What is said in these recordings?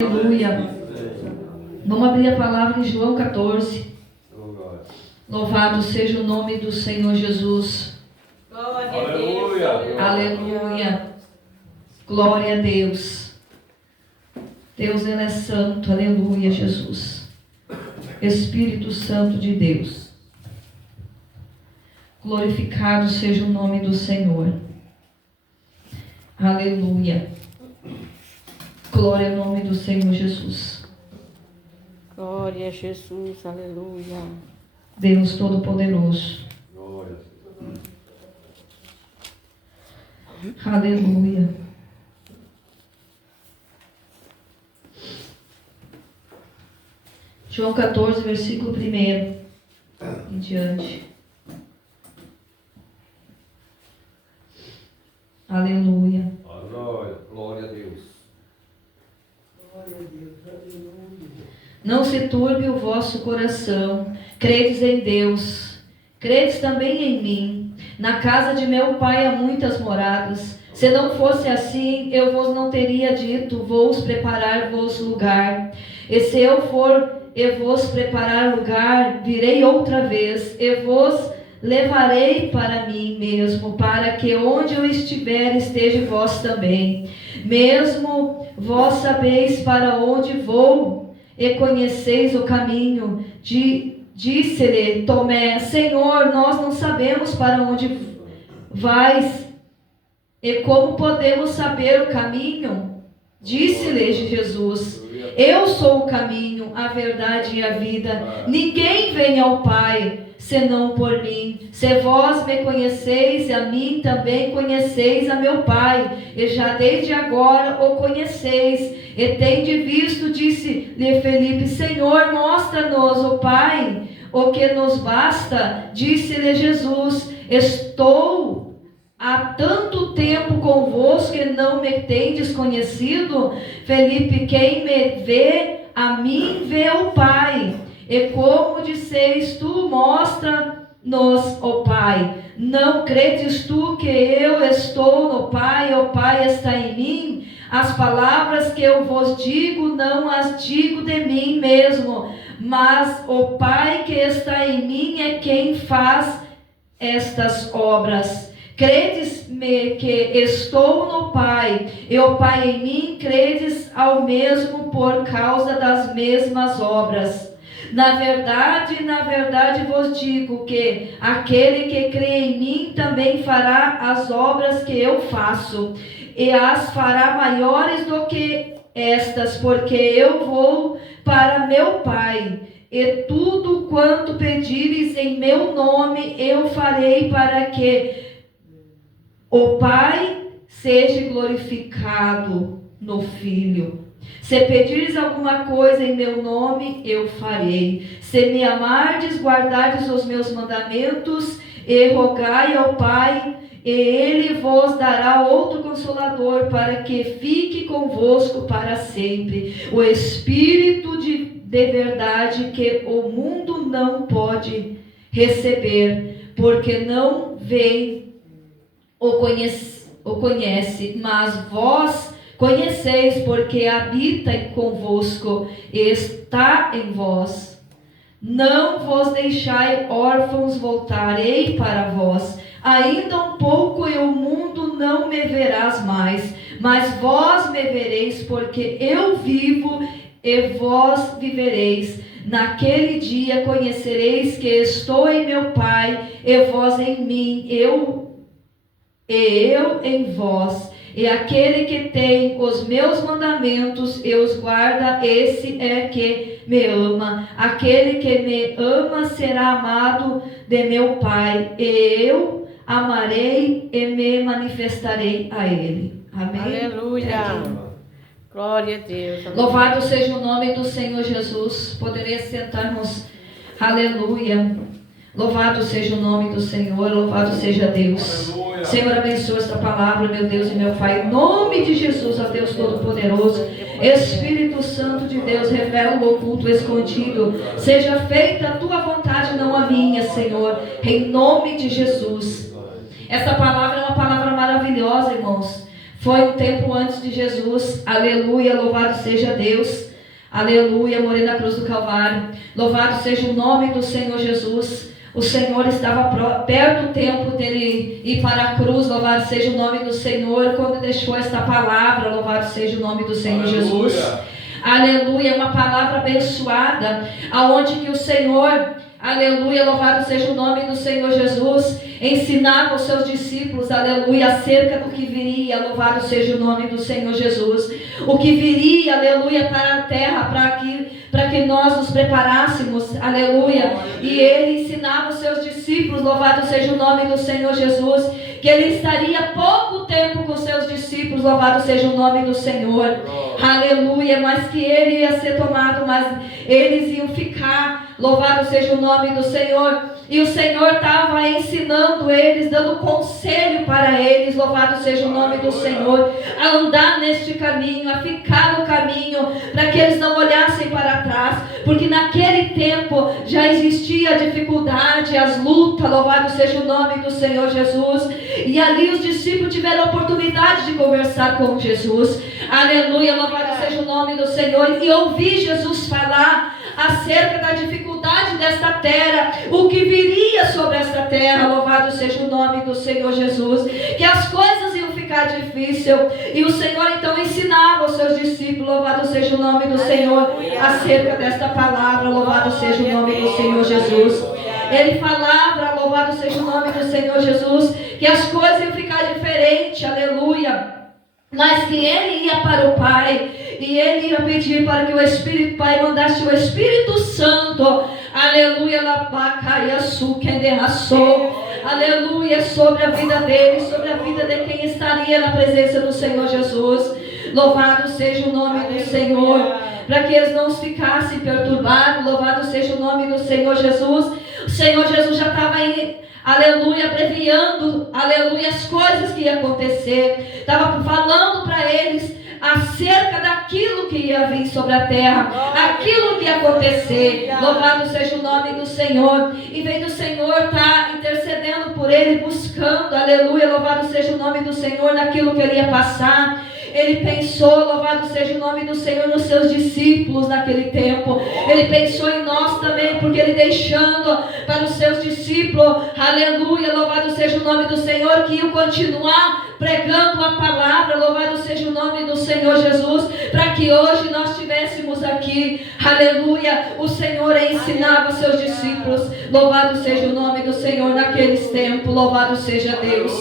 Aleluia. Vamos abrir a palavra em João 14. Louvado seja o nome do Senhor Jesus. Glória a Deus. Aleluia. Glória a Deus. Deus, Ele é santo. Aleluia, Jesus. Espírito Santo de Deus. Glorificado seja o nome do Senhor. Aleluia. Glória ao nome do Senhor Jesus. Glória a Jesus, aleluia. Deus Todo-Poderoso. Aleluia. João 14, versículo 1 em diante. Aleluia. Glória a Deus. Não se turbe o vosso coração. Credes em Deus, credes também em mim. Na casa de meu Pai há muitas moradas. Se não fosse assim, eu vos não teria dito: vou preparar-vos lugar. E se eu for e vos preparar lugar, virei outra vez e vos levarei para mim mesmo, para que onde eu estiver esteja vós também. Mesmo vós sabeis para onde vou e conheceis o caminho. Disse-lhe Tomé: Senhor, nós não sabemos para onde vais, e como podemos saber o caminho? Disse-lhe Jesus: Eu sou o caminho, a verdade e a vida. Ninguém vem ao Pai senão por mim. Se vós me conheceis, a mim também conheceis a meu Pai, e já desde agora o conheceis, e tende visto. Disse-lhe Felipe: Senhor, mostra-nos o Pai, o que nos basta. Disse-lhe Jesus: Estou há tanto tempo convosco que não me tendes conhecido? Felipe: Quem me vê, a mim vê o Pai. E como disseis tu: mostra-nos o Pai. Não credes tu que eu estou no Pai, o Pai está em mim? As palavras que eu vos digo, não as digo de mim mesmo, mas o Pai que está em mim é quem faz estas obras. Credes-me que estou no Pai, e o Pai em mim? Credes ao mesmo por causa das mesmas obras. Na verdade vos digo que aquele que crê em mim também fará as obras que eu faço, e as fará maiores do que estas, porque eu vou para meu Pai. E tudo quanto pedires em meu nome eu farei, para que o Pai seja glorificado no Filho. Se pedires alguma coisa em meu nome, eu farei. Se me amardes, guardardes os meus mandamentos, e rogai ao Pai, e Ele vos dará outro Consolador, para que fique convosco para sempre. O Espírito de verdade, que o mundo não pode receber, porque não vem o conhece, mas vós conheceis, porque habita convosco e está em vós. Não vos deixai órfãos, voltarei para vós. Ainda um pouco e o mundo não me verás mais, mas vós me vereis, porque eu vivo e vós vivereis. Naquele dia conhecereis que estou em meu Pai, e vós em mim, eu em vós. E aquele que tem os meus mandamentos e os guarda, esse é que me ama. Aquele que me ama será amado de meu Pai, e eu amarei e me manifestarei a ele. Amém? Aleluia. Glória a Deus. Aleluia. Louvado seja o nome do Senhor Jesus. Poderia sentar-nos. Aleluia. Louvado seja o nome do Senhor. Louvado seja Deus. Aleluia. Senhor, abençoa esta palavra, meu Deus e meu Pai, em nome de Jesus, ó Deus Todo-Poderoso. Espírito Santo de Deus, revela o oculto escondido. Seja feita a tua vontade, não a minha, Senhor, em nome de Jesus. Esta palavra é uma palavra maravilhosa, irmãos. Foi um tempo antes de Jesus. Aleluia, louvado seja Deus. Aleluia, morei na cruz do Calvário. Louvado seja o nome do Senhor Jesus. O Senhor estava perto do tempo dele ir para a cruz. Louvado seja o nome do Senhor. Quando deixou esta palavra, louvado seja o nome do Senhor Jesus. Aleluia, uma palavra abençoada, aonde que o Senhor, aleluia, louvado seja o nome do Senhor Jesus, ensinava os seus discípulos, aleluia, acerca do que viria, louvado seja o nome do Senhor Jesus, o que viria, aleluia, para a terra, para que nós nos preparássemos, aleluia, e ele ensinava os seus discípulos, louvado seja o nome do Senhor Jesus, que ele estaria pouco tempo com seus discípulos, louvado seja o nome do Senhor, aleluia, mas que ele ia ser tomado, mas eles iam ficar, louvado seja o nome do Senhor, e o Senhor estava ensinando eles, dando conselho para eles, louvado seja o nome do Senhor, a andar neste caminho, a ficar no caminho, para que eles não olhassem para trás, porque naquele tempo já existia a dificuldade, as lutas, louvado seja o nome do Senhor Jesus, e ali os discípulos tiveram a oportunidade de conversar com Jesus, aleluia, louvado seja o nome do Senhor, e ouvir Jesus falar acerca da dificuldade desta terra, o que viria sobre esta terra, louvado seja o nome do Senhor Jesus, que as coisas iam ficar difíceis, e o Senhor então ensinava aos seus discípulos, louvado seja o nome do Senhor, acerca desta palavra, louvado seja o nome do Senhor Jesus. Ele falava, louvado seja o nome do Senhor Jesus, que as coisas iam ficar diferentes, aleluia, mas que ele ia para o Pai, e ele ia pedir para que o Espírito Pai mandasse o Espírito Santo, aleluia, aleluia, sobre a vida dele, sobre a vida de quem estaria na presença do Senhor Jesus. Louvado seja o nome do Senhor, para que eles não ficassem perturbados, louvado seja o nome do Senhor Jesus. O Senhor Jesus já estava aleluia, abreviando, aleluia, as coisas que iam acontecer, estava falando para eles acerca daquilo que ia vir sobre a terra, aquilo que ia acontecer, louvado seja o nome do Senhor, em vez do Senhor estar intercedendo por ele, buscando, aleluia, louvado seja o nome do Senhor, naquilo que ele ia passar, ele pensou, louvado seja o nome do Senhor, nos seus discípulos naquele tempo, ele pensou em nós também, porque ele deixando para os seus discípulos, aleluia, louvado seja o nome do Senhor, que iam continuar pregando a palavra, louvado seja o nome do Senhor Jesus, para que hoje nós estivéssemos aqui, aleluia, o Senhor ensinava os seus discípulos, louvado seja o nome do Senhor naqueles tempos, louvado seja Deus,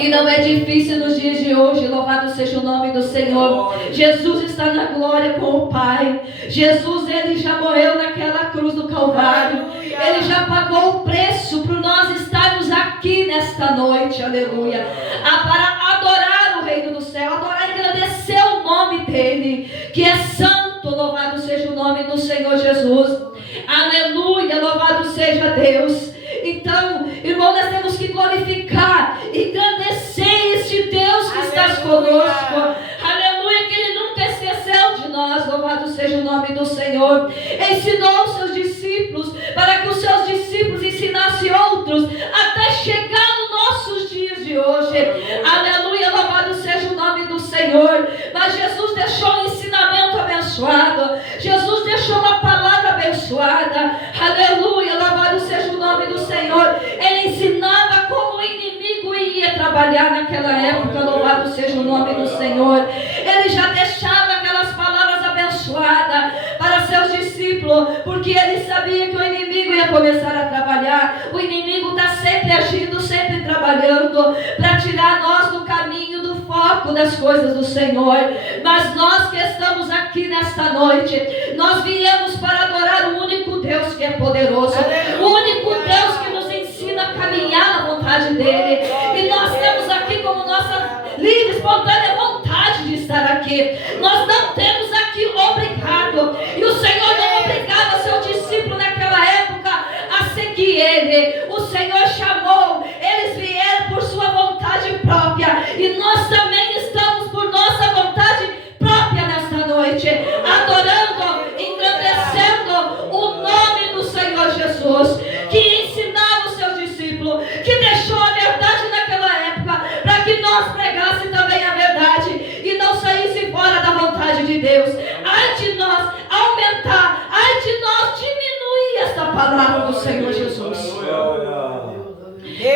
e não é difícil nos dias de hoje, louvado seja o nome do Senhor, Jesus está na glória com o Pai, Jesus, ele já morreu naquela cruz do Calvário, ele já pagou o preço para nós estarmos aqui nesta noite, aleluia, para adorar o reino do céu, adorar e agradecer o nome dele, que é santo, louvado seja o nome do Senhor Jesus, aleluia, louvado seja Deus. Então, irmão, nós temos que glorificar e engrandecer este Deus que está conosco, aleluia, que ele nunca esqueceu de nós, louvado seja o nome do Senhor. Ensinou os seus discípulos, para que os seus discípulos ensinassem outros, até chegar nos nossos dias de hoje, aleluia, louvado seja o nome do Senhor. Mas Jesus deixou um ensinamento abençoado, Jesus deixou uma palavra abençoada, aleluia, louvado seja o nome do Senhor. Ele ensinava como o inimigo ia trabalhar naquela época, louvado seja o nome do Senhor. Ele já deixava aquelas palavras abençoadas para seus discípulos, porque ele sabia que o inimigo ia começar a trabalhar. O inimigo está sempre agindo, sempre trabalhando para tirar nós do caminho, do foco das coisas do Senhor. Mas nós que estamos aqui nesta noite, nós viemos para adorar o único Deus que é poderoso, o único Deus que nos ensina a caminhar na vontade dele, e nós temos aqui como nossa livre, espontânea vontade de estar aqui. Nós não temos aqui obrigado, e o Senhor não obrigava seu discípulo naquela época a seguir ele. O Senhor chamou, eles vieram por sua vontade própria, e nós também estamos por nossa vontade própria nesta noite, adorando, engrandecendo o nome do Senhor Jesus, que ensinava os seus discípulos, que deixou a verdade naquela época, para que nós pregássemos também de nós aumentar, ai de nós diminuir esta palavra do Senhor Jesus.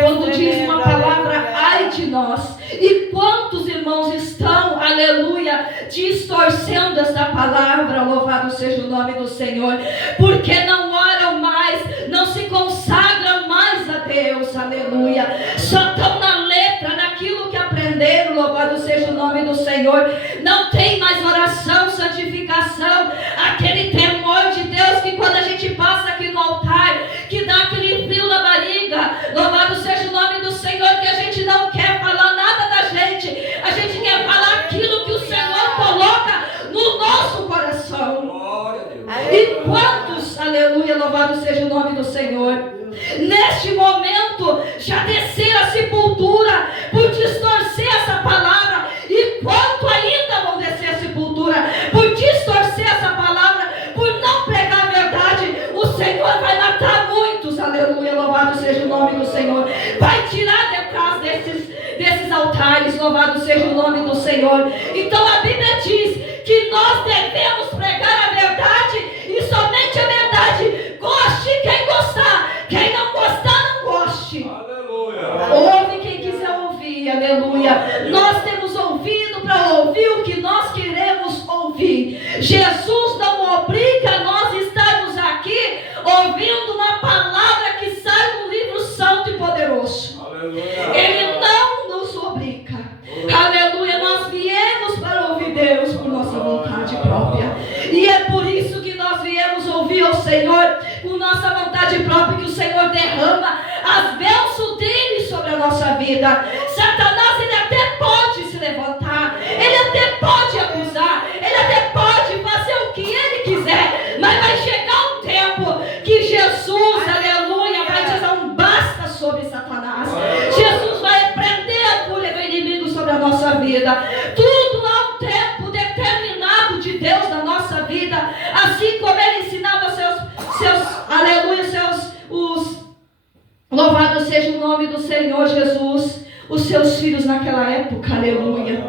Quando diz uma palavra, ai de nós, e quantos irmãos estão, aleluia, distorcendo esta palavra, louvado seja o nome do Senhor, porque não oram mais, não se consagram mais a Deus, aleluia, só estão na letra, naquilo que aprenderam, louvado seja o nome do Senhor, não tem mais oração, santificação, aquele temor de Deus que quando a gente passa aqui no altar, que dá aquele frio na barriga, louvado seja o nome do Senhor, que a gente não quer falar nada da gente, a gente quer falar aquilo que o Senhor coloca no nosso coração. E quantos, aleluia, louvado seja o nome do Senhor, neste momento já desceram a sepultura por distorcer essa palavra, e quanto ainda vão descer a sepultura por distorcer essa palavra, por não pregar a verdade, o Senhor vai matar muitos, aleluia, louvado seja o nome do Senhor, vai tirar detrás desses altares, louvado seja o nome do Senhor. Então a Bíblia diz que nós devemos pregar a verdade, e somente a verdade. Goste quem gostar, quem não gostar não goste. Aleluia. Ouve quem quiser ouvir, aleluia. Nós temos ouvido para ouvir o que nós queremos ouvir. Jesus não obriga a nós estarmos aqui ouvindo uma palavra que sai do livro santo e poderoso. Aleluia. Ele não nos obriga. Aleluia. Nós viemos para ouvir Deus por nossa vontade própria, e é por isso que nós viemos ouvir ao Senhor por nossa vontade própria, que o Senhor derrama as bênçãos dele sobre a nossa vida. Satanás, ele até pode se levantar, ele até pode acusar, ele até pode fazer o que ele quiser, mas vai chegar um tempo que Jesus, aleluia, vai dizer um basta sobre Satanás. Jesus vai prender a fúria do inimigo sobre a nossa vida. Tudo há um tempo determinado de Deus na nossa vida, assim como ele ensinava louvado seja o nome do Senhor Jesus, os seus filhos naquela época, aleluia.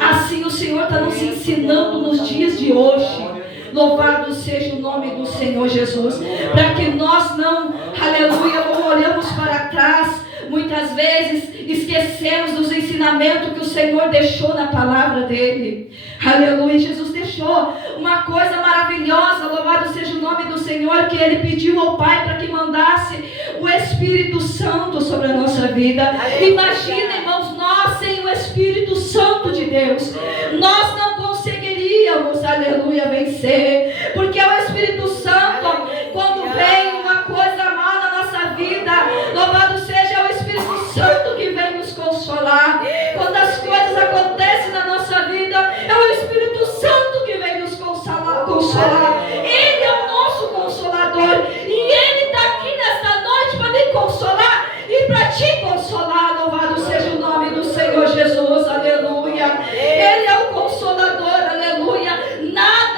Assim o Senhor está nos ensinando nos dias de hoje. Louvado seja o nome do Senhor Jesus, para que nós não, aleluia, olhamos para trás, muitas vezes esquecemos dos ensinamentos que o Senhor deixou na palavra dele. Aleluia, Jesus deixou uma coisa maravilhosa, louvado seja o nome do Senhor, que ele pediu ao Pai para que mandasse o Espírito Santo sobre a nossa vida. Imagina, irmãos, nós sem o Espírito Santo de Deus, nós não conseguiríamos, aleluia, vencer, porque o Espírito Santo, quando vem uma coisa má na nossa vida, louvado seja o Espírito Santo que vem nos consolar. Quando as coisas acontecem na nossa vida, é o Espírito Santo que vem nos consolar. Ele é o nosso consolador, e ele está aqui nesta noite para me consolar e para te consolar. Louvado seja o nome do Senhor Jesus, aleluia. Ele é o consolador, aleluia. Nada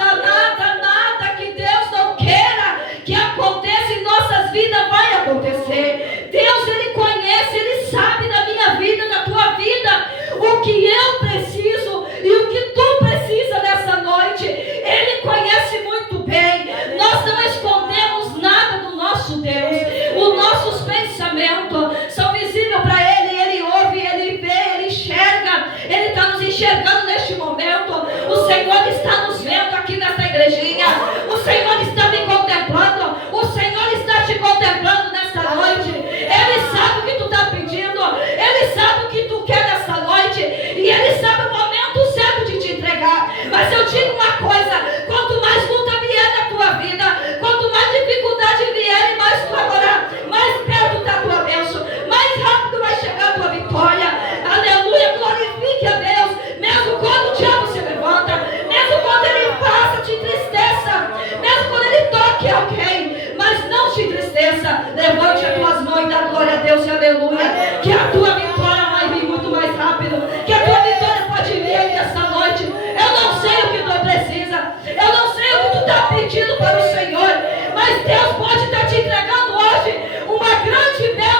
que Deus não queira que aconteça em nossas vidas vai acontecer. Deus, ele conhece, ele sabe da minha vida, da tua vida, o que eu preciso e o que tu precisa nessa noite. Ele conhece muito bem. Nós não escondemos nada do nosso Deus. Os nossos pensamentos são visíveis para ele. Ele ouve, ele vê, ele enxerga. Ele está nos enxergando neste momento. O Senhor está nos vendo aqui nesta igrejinha. O Senhor está me contemplando. O Senhor está te contemplando nesta noite. Ele sabe o que tu está pedindo. Ele sabe o que tu quer nesta noite. E ele sabe o momento certo de te entregar. Mas eu digo uma coisa: quanto mais luta vier na tua vida, quanto mais dificuldade vier, mais tu adorar, mais perto está a tua bênção, mais rápido vai chegar a tua vitória. Aleluia, glorifique a Deus. Mesmo quando o diabo se levanta, mesmo quando ele passa, te entristeça, mesmo quando ele toque alguém, mas não te entristeça. Levante as tuas mãos e dá glória a Deus e aleluia, que a tua vitória vai vir muito mais rápido, que a tua vitória pode vir aí nessa noite. Eu não sei o que tu precisa, eu não sei o que tu está pedindo para o Senhor, mas Deus pode estar te entregando hoje uma grande bênção.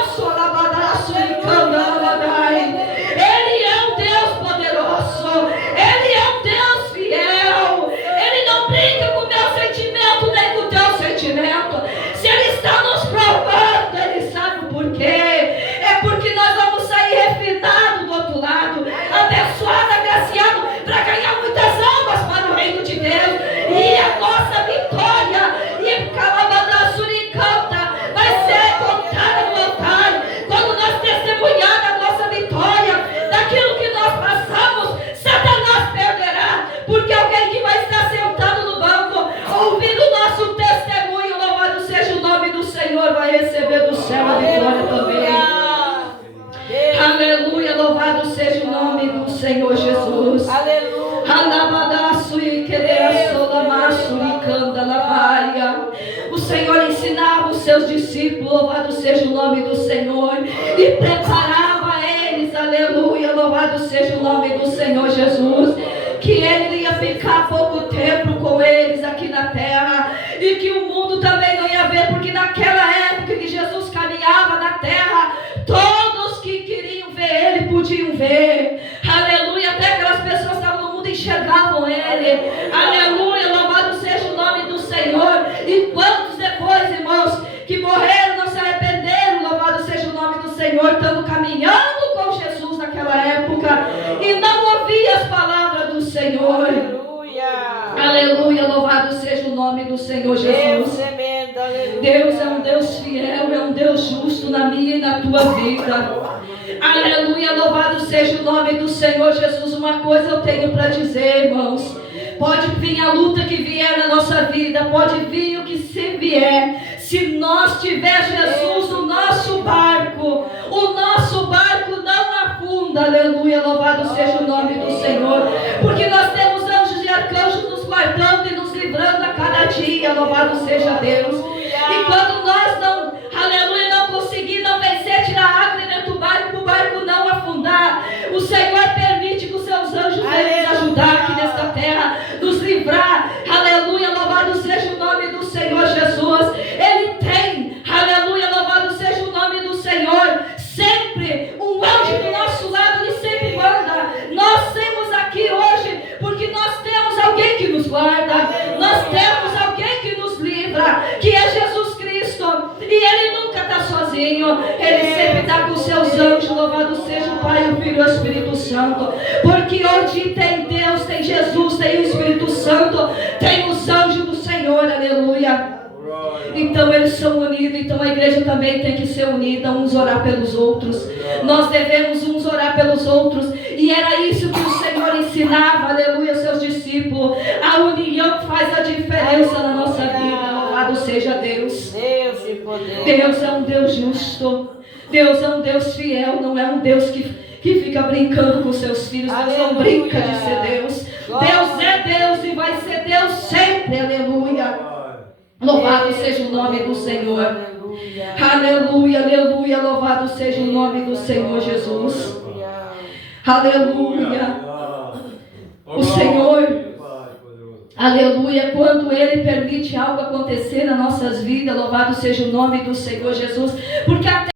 Ele é um Deus poderoso, ele é um Deus fiel, ele não brinca Senhor ensinava os seus discípulos, louvado seja o nome do Senhor, e preparava eles, aleluia, louvado seja o nome do Senhor Jesus, que Ele ia ficar pouco tempo com eles aqui na terra, e que o mundo também não ia ver, porque naquela época que Jesus caminhava na terra, todos que queriam ver Ele podiam ver, aleluia, até aquelas pessoas que estavam no mundo enxergavam Ele, aleluia, louvado seja o nome do Senhor. E quantos depois, irmãos, que morreram, não se arrependeram, louvado seja o nome do Senhor, estando caminhando com Jesus naquela época, e não ouvia as palavras do Senhor. Aleluia, louvado seja o nome do Senhor Jesus. Deus é um Deus fiel, é um Deus justo na minha e na tua vida. Aleluia, louvado seja o nome do Senhor Jesus. Uma coisa eu tenho para dizer, irmãos. Pode vir a luta que vier na nossa vida, pode vir o que se vier. Se nós tiver Jesus no nosso barco, o nosso barco não afunda. Aleluia, louvado seja o nome do Senhor. Porque nós temos anjos e arcanjos nos guardando e nos livrando a cada dia. Louvado seja Deus. E quando nós não, aleluia, não conseguir, não vencer, tirar água dentro do barco, para o barco não afundar, o Senhor permite que os seus anjos venham nos ajudar aqui nesta terra, nos livrar. Aleluia, louvado seja o nome do Senhor Jesus. Ele tem, aleluia, louvado seja o nome do Senhor, sempre um anjo do nosso lado, ele sempre guarda. Nós temos aqui hoje porque nós temos alguém que nos guarda, nós temos alguém que nos livra, que é Jesus Cristo, e Ele nunca está sozinho, Ele sempre está com seus anjos. Louvado seja o Pai, o Filho e o Espírito Santo, porque onde tem Deus, tem Jesus, tem o Espírito Santo, tem os anjos do Senhor, aleluia. Então eles são unidos, então a igreja também tem que ser unida, uns orar pelos outros. Nós devemos uns orar pelos outros, e era isso que o Senhor ensinava, aleluia, aos seus discípulos. A união faz a diferença na nossa vida. Louvado seja Deus. Deus é um Deus justo, Deus é um Deus fiel, não é um Deus que fica brincando com seus filhos. Deus não brinca de ser Deus. Deus é Deus e vai ser Deus sempre, aleluia. Louvado seja o nome do Senhor. Aleluia, aleluia. Louvado seja o nome do Senhor Jesus. Aleluia. O Senhor, aleluia, quando Ele permite algo acontecer nas nossas vidas, louvado seja o nome do Senhor Jesus, porque até